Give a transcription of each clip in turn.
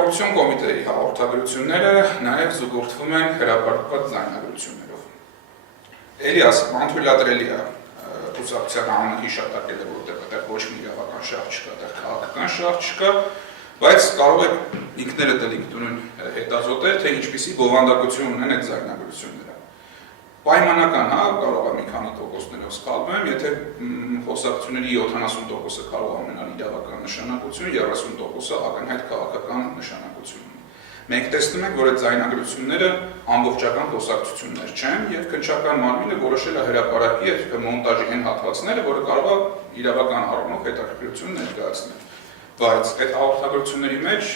Սահակակոռուպցիոն կոմիտեի հաղորդագրությունները նաև զուգորդվում են հրապարակված ձայնագրություններով։ Էլի ասեմ, անթույլատրելի է կուսակցության անունը հիշատակել է, որտեղ այդտեղ ոչ մի իրավական շահ չկա, այդտեղ քաղաքական շահ չկա, բայց կարող եք ինքներդ էլ ինքնուրույն հետազոտել, թե ինչպիսի բովանդակություն ունեն այդ ձայնագրությունները։ Պայմանական է, կարող է մի քանի տոկոսներով սխալվեմ, եթե խոսակցությունների 70%-ը կարող է ունենալ իրավական նշանակություն, 30%-ը ակնհայտ քաղաքական նշանակություն ունի։ Մենք տեսնում ենք, որ այդ ձայնագրությունները ամբողջական խոսակցություններ չեն, եւ քննչական մարմինը որոշել է հրապարակի այդ մոնտաժի այն հատվածները, որը կարող է իրավական առումով հետաքրքրություն ներկայացնել։ Բայց այդ հաղորդագրությունների մեջ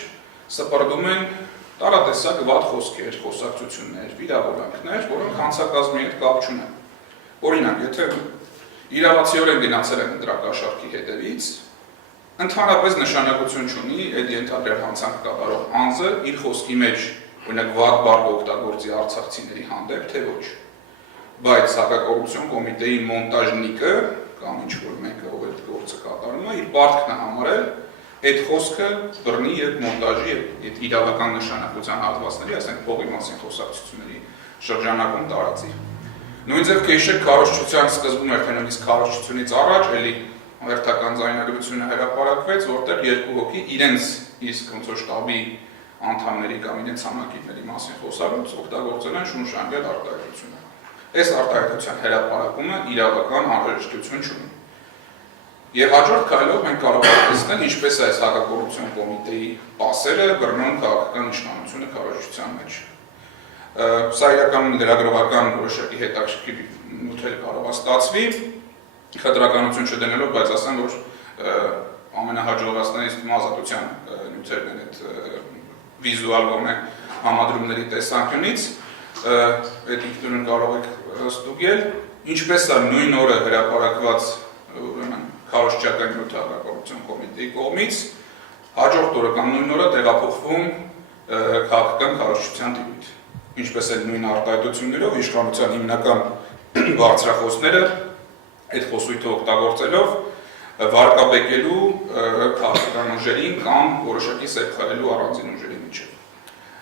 սպառնում են տարատեսակ վատ խոսքեր, խոսակցություններ, վիրավորանքներ, որոնք հանցակազմի հետ կապ չունեն։ Օրինակ, եթե իրավացիորեն գնացել են ընտրակաշառքի հետևից, ընդհանրապես նշանակություն չունի այդ ենթադրյալ հանցանք կատարող անձը իր խոսքի մեջ օրինակ վատ բառ օգտագործի արցախցիների հանդեպ, թե ոչ։ Բայց Սահակակոռուպցիոն կոմիտեի մոնտաժնիկը կամ ինչ-որ մեկը, ով այդ գործը կատարում է, իր պարտքն է համարել այդ խոսքը բռնի եւ մոնտաժի եւ իրավական նշանակության հատվածների, ասենք փողի մասին խոսակցությունների շրջանակում տարածի։ Նույն ձև քեշեք քարոզչության սկզբում արդեն նույնիսկ քարոզչությունից առաջ էլի հերթական ձայնագրությունը հրապարակվեց, որտեղ երկու հոգի իրենց իսկ ոնց որ շտաբի անդամների կամ իրենց համակիրների մասին խոսալուց օգտագործել են շնորհանդել արտահայտությունը։ Այս արտահայտության հրապարակումը իրավական անհրաժեշտություն չունի։ Եվ հաջորդ քայլով մենք կարող ենք տեսնել ինչպես է այս Սահակակոռուպցիոն կոմիտեի պասերը բռնում քաղաքական իշխանությունը քարոզչության մեջ։ Սա իրականում լրագրողական որոշակի հետաքրքիր նյութեր կարող է ստացվի, խտրականություն չդնելով, բայց ասեմ, որ ամենահաջողվածներից ազատության նյութերն են այդ վիզուալ գոնե համադրումների տեսանկյունից, այդ ինքնուրույն կարող եք ստուգել, ինչպես է նույն օրը հրապարակված քարոզչական նյութը Սահակակոռուպցիոն կոմիտեի կողմից, հաջորդ օրը կամ նույն օրը տեղափոխվում քաղաքական քարոզչության տիրույթ։ Ինչպես էլ նույն արտահայտություններով իշխանության հիմնական բարձրախոսները այդ խոսույթը օգտագործելով վարկաբեկելու քաղաքական ուժերին կամ որոշակի սեպ խլելու առանձին ուժերի միջև։